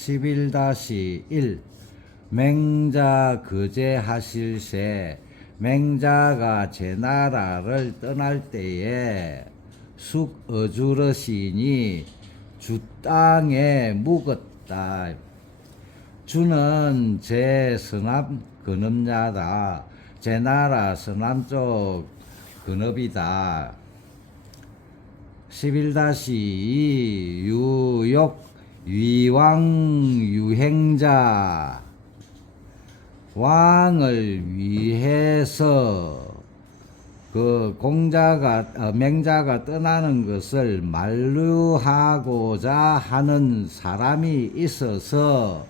11-1 맹자 거제하실세 맹자가 제 나라를 떠날 때에 숙 어주러시니 주 땅에 묵었다. 주는 제 서남 근업자다. 제 나라 서남 쪽 근업이다. 11-2 유욕 위왕 유행자 왕을 위해서 그 공자가 어, 맹자가 떠나는 것을 만류하고자 하는 사람이 있어서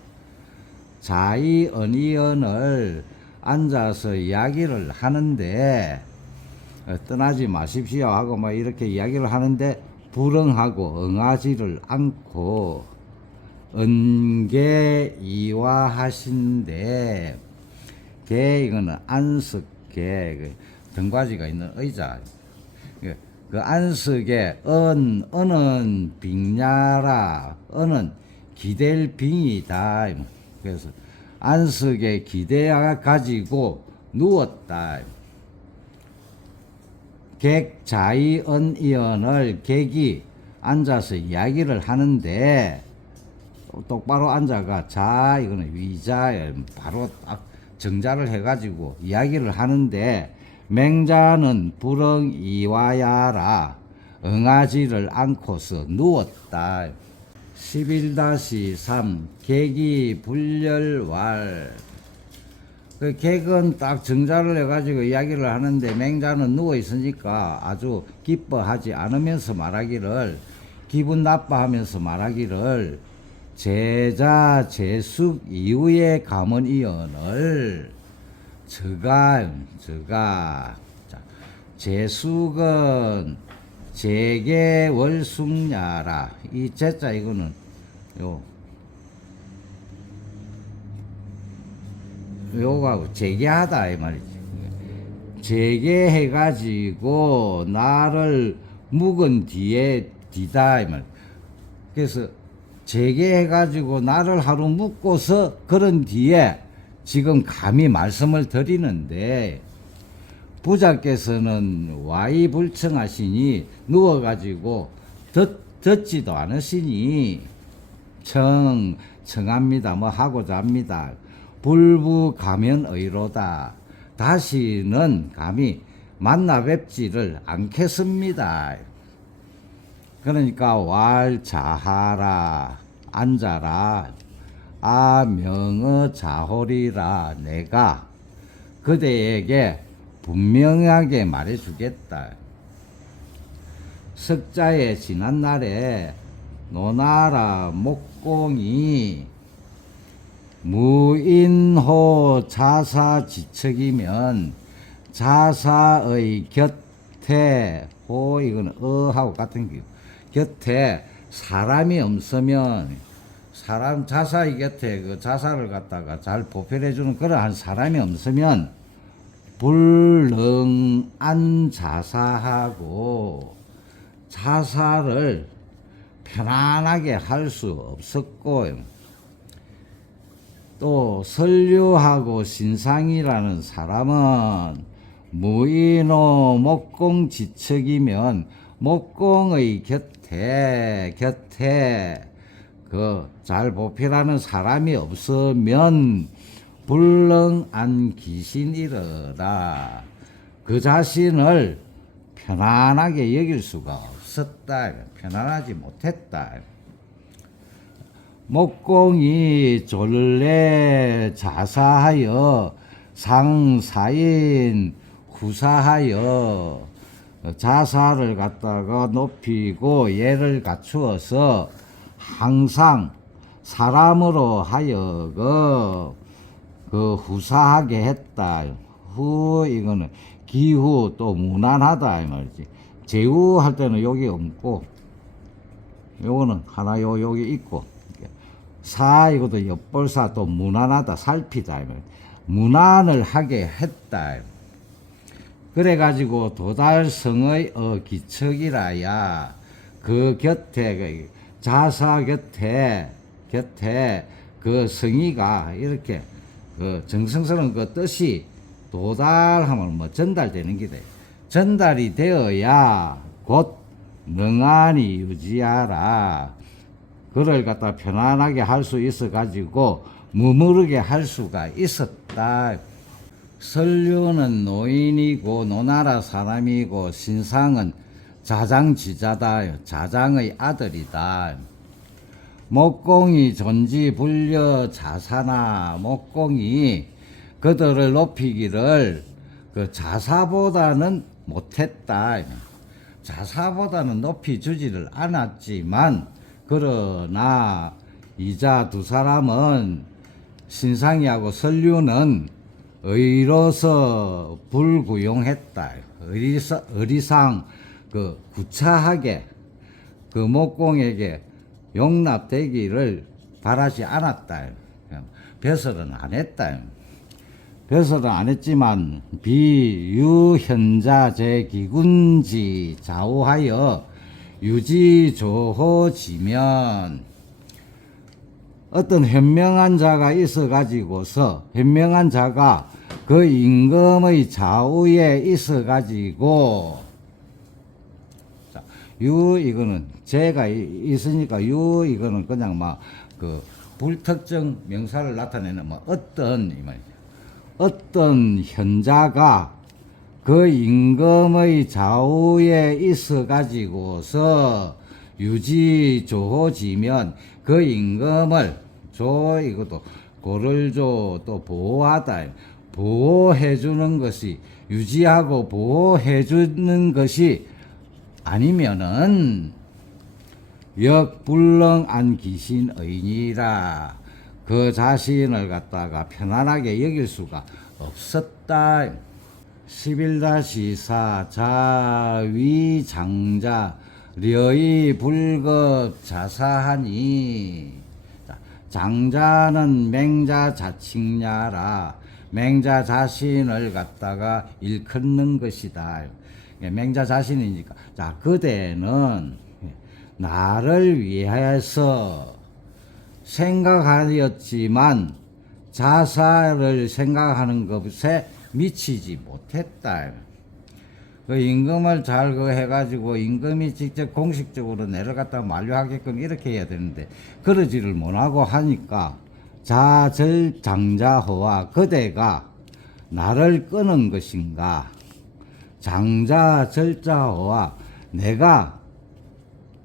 자의 언의언을 앉아서 이야기를 하는데 어, 떠나지 마십시오 하고 막 이렇게 이야기를 하는데 불응하고 응하지를 않고 은계 이화하신데 개 이거는 안석개 그 등받이가 있는 의자. 그, 그 안석에 은 은은 빙야라 은은 기댈 빙이다. 그래서 안석에 기대어 가지고 누웠다. 객 자의언이언을 객이 앉아서 이야기를 하는데 똑바로 앉아가 자 이거는 위자 바로 딱 정자를 해가지고 이야기를 하는데 맹자는 불응 이와야라 응하지를 않고서 누웠다. 11-3 객이 불렬왈 그 객은 딱 정자를 해가지고 이야기를 하는데 맹자는 누워 있으니까 아주 기뻐하지 않으면서 말하기를 기분 나빠하면서 말하기를 제자 제숙 이후의 감언이언을 저가 저가 자, 제숙은 제계 월숙야라 이 제자 이거는 요 요거하고 재개하다 이 말이지. 재개해 가지고 나를 묵은 뒤에 뒤다 이 말. 그래서 재개해가지고 나를 하루 묵고서 그런 뒤에 지금 감히 말씀을 드리는데 부자께서는 와이 불청하시니 누워가지고 듣, 듣지도 않으시니 청 청합니다. 뭐 하고자 합니다. 불부 가면 의로다. 다시는 감히 만나 뵙지를 않겠습니다. 그러니까 왈 자하라 앉아라 아명어 자홀이라 내가 그대에게 분명하게 말해주겠다. 석자의 지난 날에 노나라 목공이 무인호 자사지척이면 자사의 곁에 호 이거는 어하고 같은 게 곁에 사람이 없으면 사람 자사의 곁에 그 자사를 갖다가 잘 보필해 주는 그러한 사람이 없으면 불능안 자사하고 자사를 편안하게 할 수 없었고 또 설류하고 신상이라는 사람은 무인호 목공 지척이면 목공의 곁 에 곁에 그 잘 보필하는 사람이 없으면 불능한 귀신이러라. 그 자신을 편안하게 여길 수가 없었다. 편안하지 못했다. 목공이 졸래 자사하여 상사인 후사하여 자사를 갖다가 높이고 예를 갖추어서 항상 사람으로 하여금 그 후사하게 했다. 후 이거는 기후 또 무난하다 이 말이지. 제후할 때는 여기 없고 요거는 하나 요 여기 있고 사 이것도 엿볼사 또 무난하다 살피다 이 말. 무난을 하게 했다. 그래 가지고 도달성의 어 기척이라야 그 곁에 그 자사 곁에 곁에 그 성의가 이렇게 그 정성스러운 그 뜻이 도달하면 뭐 전달되는 게 돼. 전달이 되어야 곧 능안이 유지하라. 그를 갖다 편안하게 할 수 있어 가지고 머무르게 할 수가 있었다. 설류는 노인이고 노나라 사람이고 신상은 자장지자다. 자장의 아들이다. 목공이 존지 불려 자사나 목공이 그들을 높이기를 그 자사보다는 못했다. 자사보다는 높이 주지를 않았지만 그러나 이자 두 사람은 신상이하고 설류는 의로서 불구용했다. 의리서, 의리상 그 구차하게 그 목공에게 용납되기를 바라지 않았다. 배설은 안 했다. 배설은 안 했지만 비유현자 제기군지 좌우하여 유지조호지면 어떤 현명한 자가 있어 가지고서 현명한 자가 그 임금의 좌우에 있어 가지고 자, 유 이거는 제가 이- 있으니까 유 이거는 그냥 막 그 불특정 명사를 나타내는 뭐 어떤 이 말이죠. 어떤 현자가 그 임금의 좌우에 있어 가지고서 유지 조호지면 그 임금을 조 이것도. 고를 줘또 보호하다. 보호해 주는 것이 유지하고 보호해 주는 것이 아니면은 역불능한 귀신의니라. 그 자신을 갖다가 편안하게 여길 수가 없었다. 11-4 자위장자 려이 불급 자사하니 자, 장자는 맹자 자칭냐라 맹자 자신을 갖다가 일컫는 것이다. 예, 맹자 자신이니까 자 그대는 나를 위해서 생각하였지만 자사를 생각하는 것에 미치지 못했다. 그 임금을 잘 그 해가지고 임금이 직접 공식적으로 내려갔다 만류하게끔 이렇게 해야 되는데 그러지를 못하고 하니까 자절 장자호와 그대가 나를 끄는 것인가 장자 절자호와 내가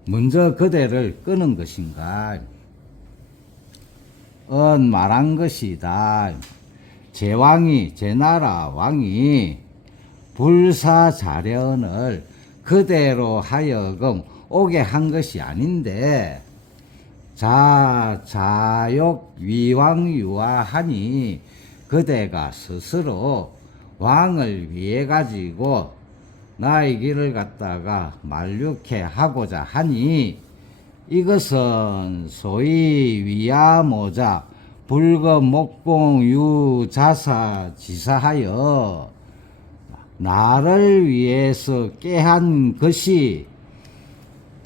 먼저 그대를 끄는 것인가 은 말한 것이다. 제 왕이 제 나라 왕이 불사 자련을 그대로 하여금 오게 한 것이 아닌데 자 자욕 위왕유아하니 그대가 스스로 왕을 위해 가지고 나의 길을 갖다가 만류케 하고자 하니 이것은 소위 위야모자 불급 목공 유자사 지사하여 나를 위해서 깨한 것이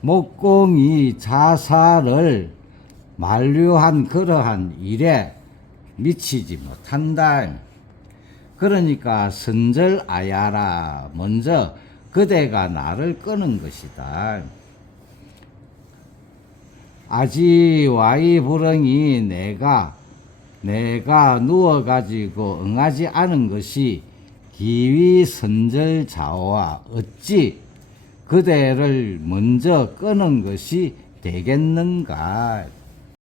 목공이 자사를 만류한 그러한 일에 미치지 못한다. 그러니까 선절 아야라 먼저 그대가 나를 끄는 것이다. 아지와이 불응이 내가 내가 누워 가지고 응하지 않은 것이 기위 선절 좌와 어찌 그대를 먼저 끄는 것이 되겠는가?